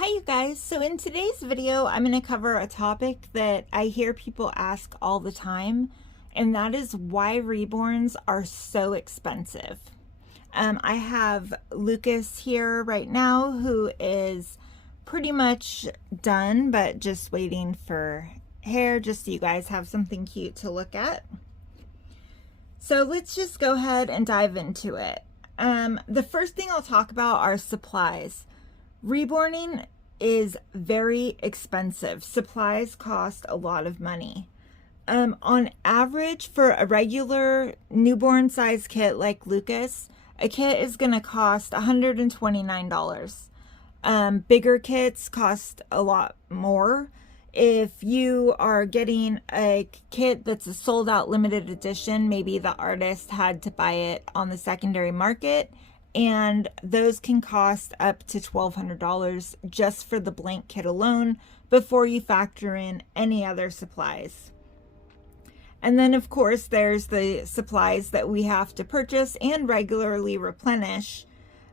Hi you guys, so in today's video I'm going to cover a topic that I hear people ask all the time, and that is why reborns are so expensive. I have Lucas here right now who is pretty much done but just waiting for hair, just so you guys have something cute to look at. So let's just go ahead and dive into it. The first thing I'll talk about are supplies. Reborning is very expensive. Supplies cost a lot of money. On average, for a regular newborn size kit like Lucas, a kit is going to cost $129. Bigger kits cost a lot more. If you are getting a kit that's a sold out limited edition, maybe the artist had to buy it on the secondary market, and those can cost up to $1,200 just for the blank kit alone before you factor in any other supplies. And then of course there's the supplies that we have to purchase and regularly replenish.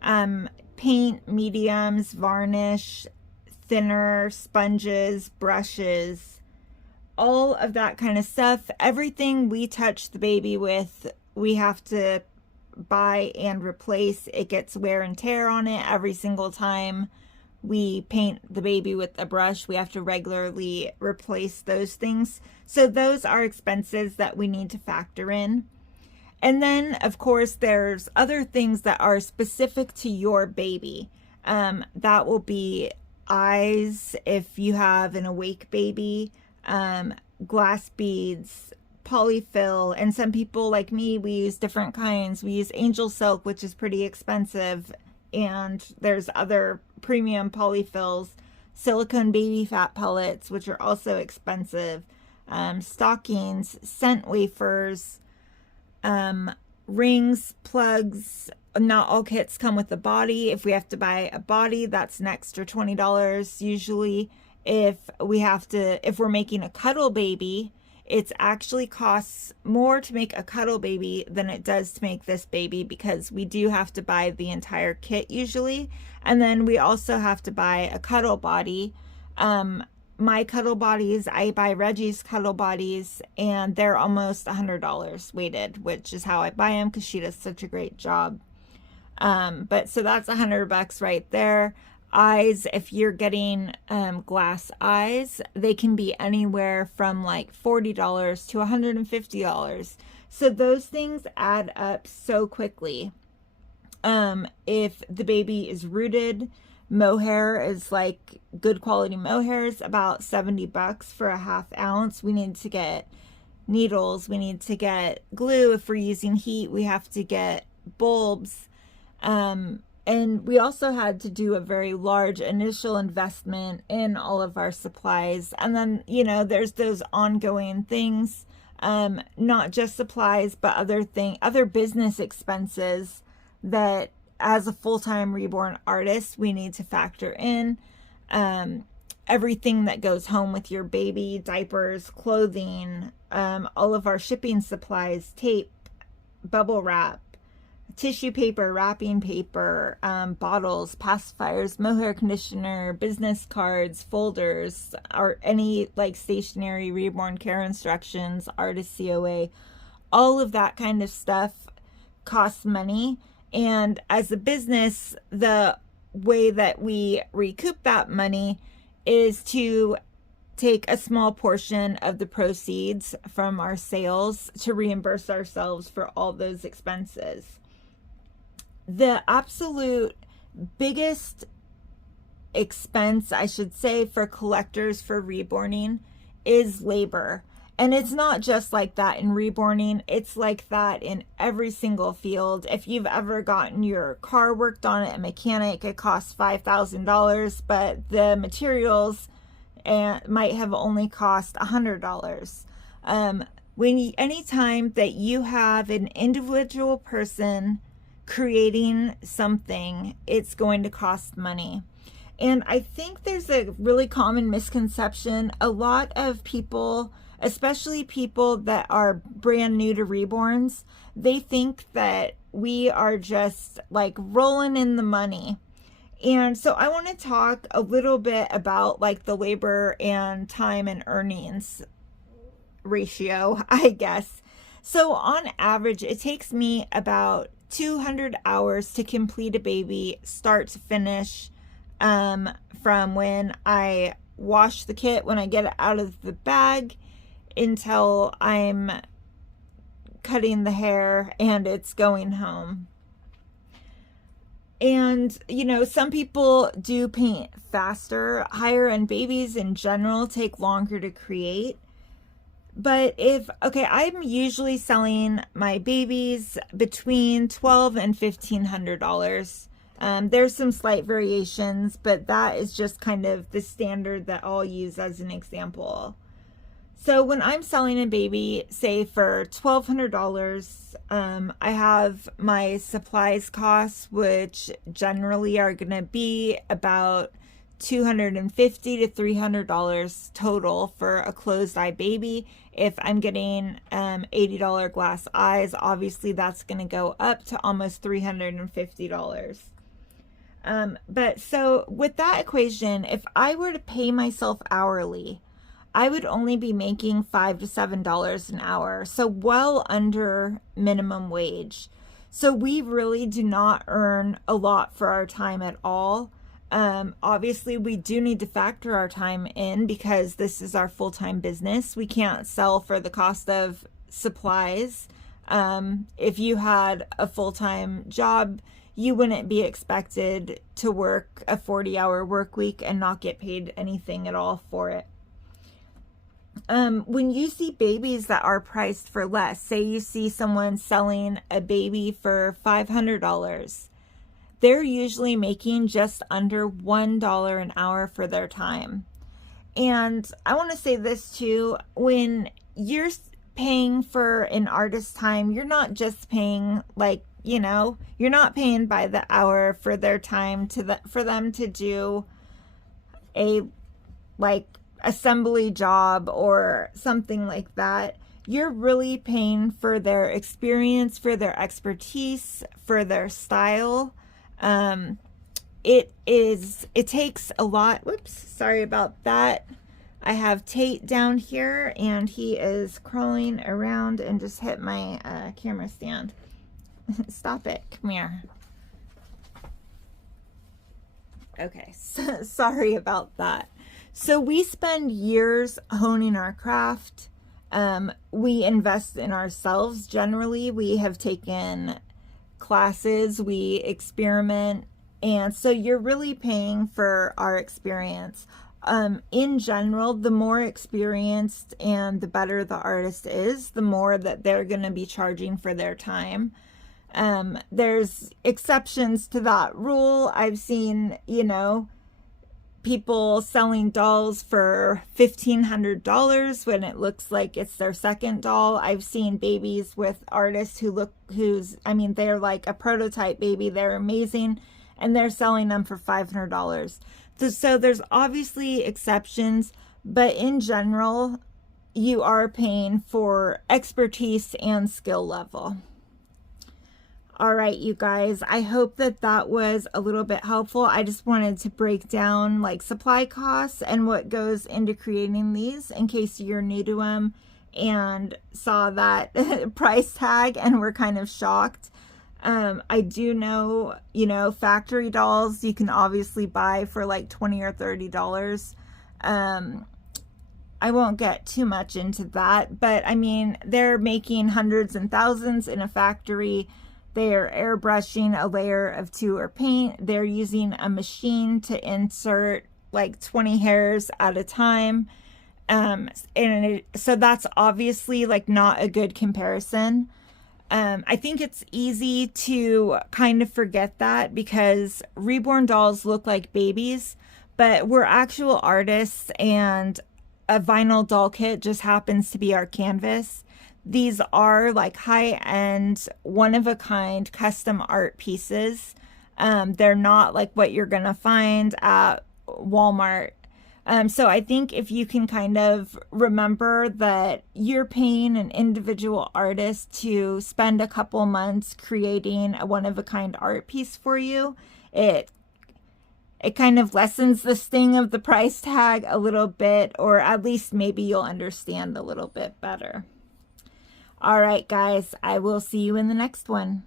Paint, mediums, varnish, thinner, sponges, brushes, all of that kind of stuff. Everything we touch the baby with, we have to buy and replace. It gets wear and tear on it every single time we paint the baby with a brush. We have to regularly replace those things. So those are expenses that we need to factor in. And then of course there's other things that are specific to your baby. That will be eyes if you have an awake baby, glass beads, polyfill, and some people like me, we use different kinds. We use angel silk, which is pretty expensive, and there's other premium polyfills, silicone baby fat pellets, which are also expensive, stockings, scent wafers, rings, plugs. Not all kits come with a body. If we have to buy a body, that's an extra $20 usually. If we're making a cuddle baby, it actually costs more to make a cuddle baby than it does to make this baby, because we do have to buy the entire kit usually. And then we also have to buy a cuddle body. My cuddle bodies, I buy Reggie's cuddle bodies, and they're almost $100 weighted, which is how I buy them because she does such a great job. But so that's $100 right there. Eyes, if you're getting glass eyes, they can be anywhere from like $40 to $150. So those things add up so quickly. If the baby is rooted, mohair is like good quality mohair is about $70 for a ½ ounce. We need to get needles, we need to get glue. If we're using heat, we have to get bulbs. And we also had to do a very large initial investment in all of our supplies. And then, you know, there's those ongoing things, not just supplies, but other business expenses that as a full-time reborn artist, we need to factor in. Everything that goes home with your baby, diapers, clothing, all of our shipping supplies, tape, bubble wrap, tissue paper, wrapping paper, bottles, pacifiers, mohair conditioner, business cards, folders, or any like stationary reborn care instructions, artist COA, all of that kind of stuff costs money. And as a business, the way that we recoup that money is to take a small portion of the proceeds from our sales to reimburse ourselves for all those expenses. The absolute biggest expense, I should say, for collectors for reborning is labor. And it's not just like that in reborning, it's like that in every single field. If you've ever gotten your car worked on at a mechanic, it costs $5,000, but the materials might have only cost $100. Anytime that you have an individual person creating something, it's going to cost money. And I think there's a really common misconception. A lot of people, especially people that are brand new to reborns, they think that we are just like rolling in the money. And so I want to talk a little bit about like the labor and time and earnings ratio, I guess. So on average, it takes me about 200 hours to complete a baby start to finish, from when I wash the kit, when I get it out of the bag, until I'm cutting the hair and it's going home. And, you know, some people do paint faster. Higher end babies in general take longer to create. But I'm usually selling my babies between $1,200 and $1,500. There's some slight variations, but that is just kind of the standard that I'll use as an example. So when I'm selling a baby, say for $1,200, I have my supplies costs, which generally are going to be about $250 to $300 total for a closed eye baby. If I'm getting $80 glass eyes, obviously that's going to go up to almost $350. But so with that equation, if I were to pay myself hourly, I would only be making $5 to $7 an hour, so well under minimum wage. So we really do not earn a lot for our time at all. Obviously, we do need to factor our time in because this is our full-time business. We can't sell for the cost of supplies. If you had a full-time job, you wouldn't be expected to work a 40-hour work week and not get paid anything at all for it. When you see babies that are priced for less, say you see someone selling a baby for $500, they're usually making just under $1 an hour for their time. And I want to say this too, when you're paying for an artist's time, you're not just paying you're not paying by the hour for their time for them to do a assembly job or something like that. You're really paying for their experience, for their expertise, for their style. It takes a lot. Whoops, sorry about that. I have Tate down here and he is crawling around and just hit my camera stand. Stop it, come here. Okay, so, sorry about that. So we spend years honing our craft. We invest in ourselves generally. We have taken classes, we experiment, and so you're really paying for our experience. In general, the more experienced and the better the artist is, the more that they're going to be charging for their time. There's exceptions to that rule. I've seen, people selling dolls for $1,500 when it looks like it's their second doll. I've seen babies with artists they're like a prototype baby. They're amazing and they're selling them for $500. So there's obviously exceptions, but in general, you are paying for expertise and skill level. All right, you guys, I hope that was a little bit helpful. I just wanted to break down supply costs and what goes into creating these in case you're new to them and saw that price tag and were kind of shocked. I do know, factory dolls you can obviously buy for $20 or $30. I won't get too much into that, but I mean, they're making hundreds and thousands in a factory. They are airbrushing a layer of tulle or paint. They're using a machine to insert 20 hairs at a time. So that's obviously not a good comparison. I think it's easy to kind of forget that because reborn dolls look like babies, but we're actual artists and a vinyl doll kit just happens to be our canvas. These are high-end, one-of-a-kind custom art pieces. They're not what you're gonna find at Walmart. So I think if you can kind of remember that you're paying an individual artist to spend a couple months creating a one-of-a-kind art piece for you, it it kind of lessens the sting of the price tag a little bit, or at least maybe you'll understand a little bit better. All right, guys, I will see you in the next one.